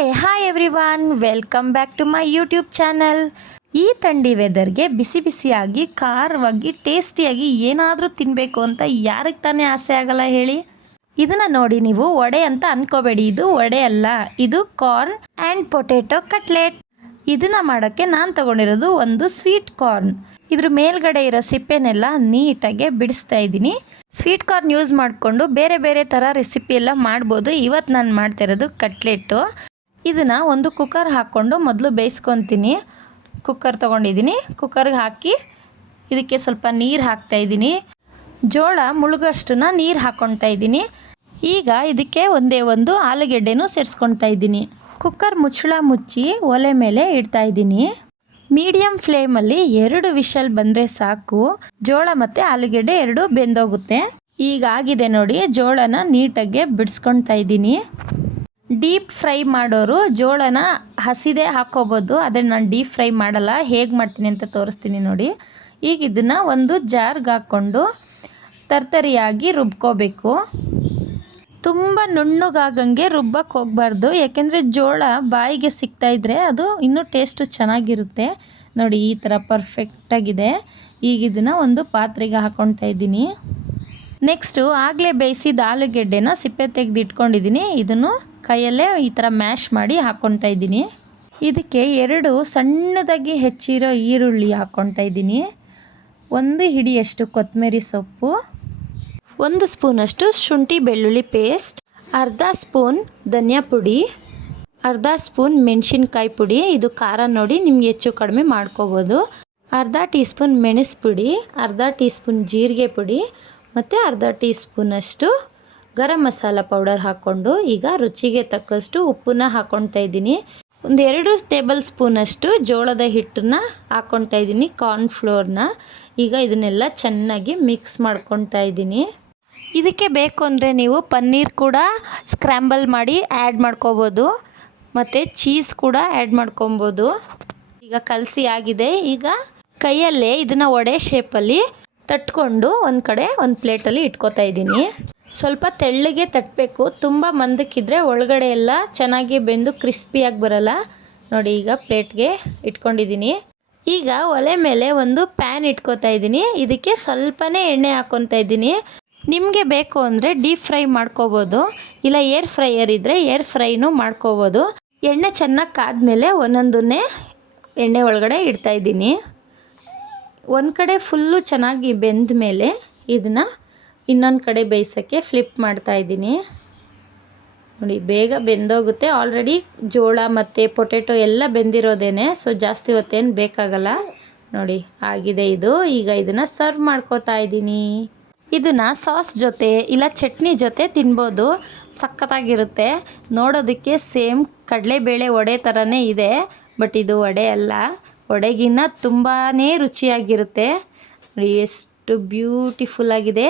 Hi everyone, welcome back to my YouTube channel. ಈ ಥಂಡಿ ವೆದರ್ಗೆ ಬಿಸಿ ಬಿಸಿಯಾಗಿ ಖಾರವಾಗಿ ಟೇಸ್ಟಿಯಾಗಿ ಏನಾದರೂ ತಿನ್ನಬೇಕು ಅಂತ ಯಾರಿಗೆ ತಾನೇ ಆಸೆ ಆಗಲ್ಲ ಹೇಳಿ. ಇದನ್ನು ನೋಡಿ, ನೀವು ವಡೆ ಅಂತ ಅನ್ಕೋಬೇಡಿ, ಇದು ವಡೆ ಅಲ್ಲ, ಇದು ಕಾರ್ನ್ ಆ್ಯಂಡ್ ಪೊಟೆಟೊ ಕಟ್ಲೆಟ್. ಇದನ್ನು ಮಾಡೋಕ್ಕೆ ನಾನು ತೊಗೊಂಡಿರೋದು ಒಂದು ಸ್ವೀಟ್ ಕಾರ್ನ್. ಇದ್ರ ಮೇಲ್ಗಡೆ ಇರೋ ಸಿಪ್ಪೆನೆಲ್ಲ ನೀಟಾಗಿ ಬಿಡಿಸ್ತಾ ಇದ್ದೀನಿ. ಸ್ವೀಟ್ ಕಾರ್ನ್ ಯೂಸ್ ಮಾಡಿಕೊಂಡು ಬೇರೆ ಬೇರೆ ಥರ ರೆಸಿಪಿ ಎಲ್ಲ ಮಾಡ್ಬೋದು. ಇವತ್ತು ನಾನು ಮಾಡ್ತಿರೋದು ಕಟ್ಲೆಟ್ಟು. ಇದನ್ನು ಒಂದು ಕುಕ್ಕರ್ ಹಾಕ್ಕೊಂಡು ಮೊದಲು ಬೇಯಿಸ್ಕೊತೀನಿ. ಕುಕ್ಕರ್ ತೊಗೊಂಡಿದ್ದೀನಿ. ಕುಕ್ಕರ್ಗೆ ಹಾಕಿ ಇದಕ್ಕೆ ಸ್ವಲ್ಪ ನೀರು ಹಾಕ್ತಾಯಿದ್ದೀನಿ. ಜೋಳ ಮುಳುಗಷ್ಟನ್ನ ನೀರು ಹಾಕ್ಕೊಳ್ತಾ ಇದ್ದೀನಿ. ಈಗ ಇದಕ್ಕೆ ಒಂದೇ ಒಂದು ಆಲೂಗೆಡ್ಡೆನೂ ಸೇರಿಸ್ಕೊಳ್ತಾ ಇದ್ದೀನಿ. ಕುಕ್ಕರ್ ಮುಚ್ಚಳ ಮುಚ್ಚಿ ಒಲೆ ಮೇಲೆ ಇಡ್ತಾ ಇದ್ದೀನಿ. ಮೀಡಿಯಮ್ ಫ್ಲೇಮಲ್ಲಿ 2 ವಿಷಲ್ ಬಂದರೆ ಸಾಕು. ಜೋಳ ಮತ್ತು ಆಲೂಗೆಡ್ಡೆ 2 ಬೆಂದೋಗುತ್ತೆ. ಈಗ ಆಗಿದೆ ನೋಡಿ, ಜೋಳನ ನೀಟಾಗಿ ಬಿಡಿಸ್ಕೊಳ್ತಾ ಇದ್ದೀನಿ. ಡೀಪ್ ಫ್ರೈ ಮಾಡೋರು ಜೋಳನ ಹಸಿದೇ ಹಾಕ್ಕೋಬೋದು, ಆದರೆ ನಾನು ಡೀಪ್ ಫ್ರೈ ಮಾಡಲ್ಲ. ಹೇಗೆ ಮಾಡ್ತೀನಿ ಅಂತ ತೋರಿಸ್ತೀನಿ ನೋಡಿ. ಈಗ ಇದನ್ನು ಒಂದು ಜಾರ್ಗೆ ಹಾಕ್ಕೊಂಡು ತರ್ತರಿಯಾಗಿ ರುಬ್ಕೋಬೇಕು. ತುಂಬ ನುಣ್ಣಗಾಗಂಗೆ ರುಬ್ಬಕ್ಕೆ ಹೋಗಬಾರ್ದು, ಯಾಕೆಂದರೆ ಜೋಳ ಬಾಯಿಗೆ ಸಿಗ್ತಾಯಿದ್ರೆ ಅದು ಇನ್ನೂ ಟೇಸ್ಟು ಚೆನ್ನಾಗಿರುತ್ತೆ. ನೋಡಿ, ಈ ಥರ ಪರ್ಫೆಕ್ಟಾಗಿದೆ. ಈಗ ಇದನ್ನು ಒಂದು ಪಾತ್ರೆಗೆ ಹಾಕ್ಕೊಳ್ತಾ ಇದ್ದೀನಿ. ನೆಕ್ಸ್ಟು ಆಗಲೇ ಬೇಯಿಸಿದ ಆಲೂಗೆಡ್ಡೆನ ಸಿಪ್ಪೆ ತೆಗೆದು ಇಟ್ಕೊಂಡಿದ್ದೀನಿ. ಇದನ್ನು ಕೈಯಲ್ಲೇ ಈ ಥರ ಮ್ಯಾಶ್ ಮಾಡಿ ಹಾಕ್ಕೊಳ್ತಾ ಇದ್ದೀನಿ. ಇದಕ್ಕೆ 2 ಸಣ್ಣದಾಗಿ ಹೆಚ್ಚಿರೋ ಈರುಳ್ಳಿ ಹಾಕ್ಕೊಳ್ತಾ ಇದ್ದೀನಿ. 1 ಹಿಡಿಯಷ್ಟು ಕೊತ್ತಂಬರಿ ಸೊಪ್ಪು, 1 ಸ್ಪೂನಷ್ಟು ಶುಂಠಿ ಬೆಳ್ಳುಳ್ಳಿ ಪೇಸ್ಟ್, ಅರ್ಧ ಸ್ಪೂನ್ ಧನಿಯಾ ಪುಡಿ, ಅರ್ಧ ಸ್ಪೂನ್ ಮೆಣಸಿನ್ಕಾಯಿ ಪುಡಿ. ಇದು ಖಾರ ನೋಡಿ ನಿಮ್ಗೆ ಹೆಚ್ಚು ಕಡಿಮೆ ಮಾಡ್ಕೋಬೋದು. ಅರ್ಧ ಟೀ ಸ್ಪೂನ್ ಮೆಣಸು ಪುಡಿ, ಅರ್ಧ ಟೀ ಸ್ಪೂನ್ ಜೀರಿಗೆ ಪುಡಿ ಮತ್ತು ಅರ್ಧ ಟೀ ಸ್ಪೂನಷ್ಟು ಗರಂ ಮಸಾಲ ಪೌಡರ್ ಹಾಕ್ಕೊಂಡು ಈಗ ರುಚಿಗೆ ತಕ್ಕಷ್ಟು ಉಪ್ಪನ್ನ ಹಾಕ್ಕೊಳ್ತಾ ಇದ್ದೀನಿ. 2 ಟೇಬಲ್ ಸ್ಪೂನಷ್ಟು ಜೋಳದ ಹಿಟ್ಟನ್ನು ಹಾಕ್ಕೊಳ್ತಾ ಇದ್ದೀನಿ, ಕಾರ್ನ್ಫ್ಲೋರ್ನ. ಈಗ ಇದನ್ನೆಲ್ಲ ಚೆನ್ನಾಗಿ ಮಿಕ್ಸ್ ಮಾಡ್ಕೊಳ್ತಾ ಇದ್ದೀನಿ. ಇದಕ್ಕೆ ಬೇಕು ಅಂದರೆ ನೀವು ಪನ್ನೀರ್ ಕೂಡ ಸ್ಕ್ರ್ಯಾಂಬಲ್ ಮಾಡಿ ಆ್ಯಡ್ ಮಾಡ್ಕೋಬೋದು, ಮತ್ತು ಚೀಸ್ ಕೂಡ ಆ್ಯಡ್ ಮಾಡ್ಕೊಬೋದು. ಈಗ ಕಲಸಿ ಆಗಿದೆ. ಈಗ ಕೈಯಲ್ಲೇ ಇದನ್ನು ವಡೆ ಶೇಪಲ್ಲಿ ತಟ್ಕೊಂಡು ಒಂದು ಕಡೆ ಒಂದು ಪ್ಲೇಟಲ್ಲಿ ಇಟ್ಕೋತಾ ಇದ್ದೀನಿ. ಸ್ವಲ್ಪ ತೆಳ್ಳಗೆ ತಟ್ಟಬೇಕು, ತುಂಬ ಮಂದಕ್ಕಿದ್ರೆ ಒಳಗಡೆ ಎಲ್ಲ ಚೆನ್ನಾಗಿ ಬೆಂದು ಕ್ರಿಸ್ಪಿಯಾಗಿ ಬರಲ್ಲ. ನೋಡಿ, ಈಗ ಪ್ಲೇಟ್ಗೆ ಇಟ್ಕೊಂಡಿದ್ದೀನಿ. ಈಗ ಒಲೆ ಮೇಲೆ ಒಂದು ಪ್ಯಾನ್ ಇಟ್ಕೋತಾ ಇದ್ದೀನಿ. ಇದಕ್ಕೆ ಸ್ವಲ್ಪನೇ ಎಣ್ಣೆ ಹಾಕ್ಕೊತಾ ಇದ್ದೀನಿ. ನಿಮಗೆ ಬೇಕು ಅಂದರೆ ಡೀಪ್ ಫ್ರೈ ಮಾಡ್ಕೋಬೋದು, ಇಲ್ಲ ಏರ್ ಫ್ರೈಯರ್ ಇದ್ದರೆ ಏರ್ ಫ್ರೈನೂ ಮಾಡ್ಕೋಬೋದು. ಎಣ್ಣೆ ಚೆನ್ನಾಗಿ ಕಾದ್ಮೇಲೆ ಒಂದೊಂದನ್ನೇ ಎಣ್ಣೆ ಒಳಗಡೆ ಇಡ್ತಾಯಿದ್ದೀನಿ. ಒಂದು ಕಡೆ ಫುಲ್ಲು ಚೆನ್ನಾಗಿ ಬೆಂದ ಮೇಲೆ ಇದನ್ನು ಇನ್ನೊಂದು ಕಡೆ ಬೇಯಿಸೋಕ್ಕೆ ಫ್ಲಿಪ್ ಮಾಡ್ತಾಯಿದ್ದೀನಿ. ನೋಡಿ, ಬೇಗ ಬೆಂದೋಗುತ್ತೆ. ಆಲ್ರೆಡಿ ಜೋಳ ಮತ್ತು ಪೊಟೆಟೊ ಎಲ್ಲ ಬೆಂದಿರೋದೇನೆ, ಸೊ ಜಾಸ್ತಿ ಹೊತ್ತೇನು ಬೇಕಾಗಲ್ಲ. ನೋಡಿ, ಆಗಿದೆ ಇದು. ಈಗ ಇದನ್ನು ಸರ್ವ್ ಮಾಡ್ಕೋತಾ ಇದ್ದೀನಿ. ಇದನ್ನು ಸಾಸ್ ಜೊತೆ ಇಲ್ಲ ಚಟ್ನಿ ಜೊತೆ ತಿನ್ಬೋದು, ಸಖತ್ತಾಗಿರುತ್ತೆ. ನೋಡೋದಕ್ಕೆ ಸೇಮ್ ಕಡಲೆಬೇಳೆ ವಡೆ ಥರನೇ ಇದೆ, ಬಟ್ ಇದು ವಡೆ ಅಲ್ಲ. ವಡೆಗಿನ್ನ ತುಂಬಾ ರುಚಿಯಾಗಿರುತ್ತೆ. ನೋಡಿ, ಎಷ್ಟು ಬ್ಯೂಟಿಫುಲ್ ಆಗಿದೆ.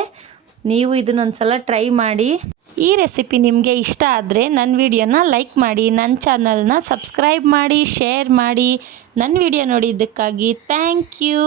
ನೀವು ಇದನ್ನೊಂದು ಸಲ ಟ್ರೈ ಮಾಡಿ. ಈ ರೆಸಿಪಿ ನಿಮಗೆ ಇಷ್ಟ ಆದರೆ ನನ್ನ ವಿಡಿಯೋನ ಲೈಕ್ ಮಾಡಿ, ನನ್ನ ಚಾನಲ್ನ ಸಬ್ಸ್ಕ್ರೈಬ್ ಮಾಡಿ, ಶೇರ್ ಮಾಡಿ. ನನ್ನ ವಿಡಿಯೋ ನೋಡಿದ್ದಕ್ಕಾಗಿ ಥ್ಯಾಂಕ್ ಯು.